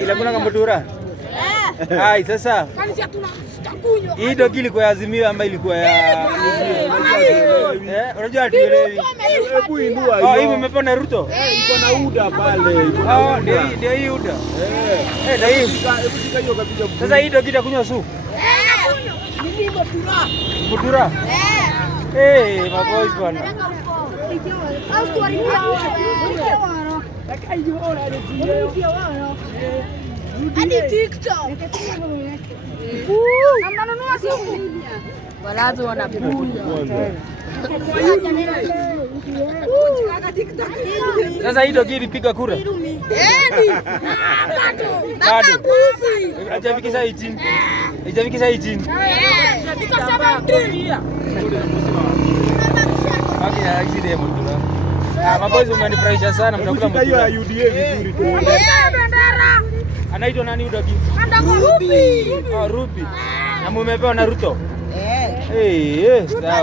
Inakula kama mutura. Hai sasa. Hii dogi ilikuwa ya Azimio ama ilikuwa ya unajua atuelewi. Hebu inua hiyo. Hivi umepona Ruto? Iko na UDA pale. Ndio hii UDA. Ndio hii. Hebu shika hiyo kabisa. Sasa hii dogi itakunywa supu. Mimi mutura. Mutura? Maboys bwana. Hadi TikTok. Ananunua supu. Walazo wanapunda. Sasa hii dogi ilipiga kura. Bado. Hajafikisha 18. Hajafikisha 18. Niko 17. Baki ya akili ya mutura. Maboys umenifurahisha sana, mtakula mutura. Hiyo ya UDA vizuri tu. Anaitwa nani dogi? Ruby. Ruby. Na mumepewa na Ruto? Sawa.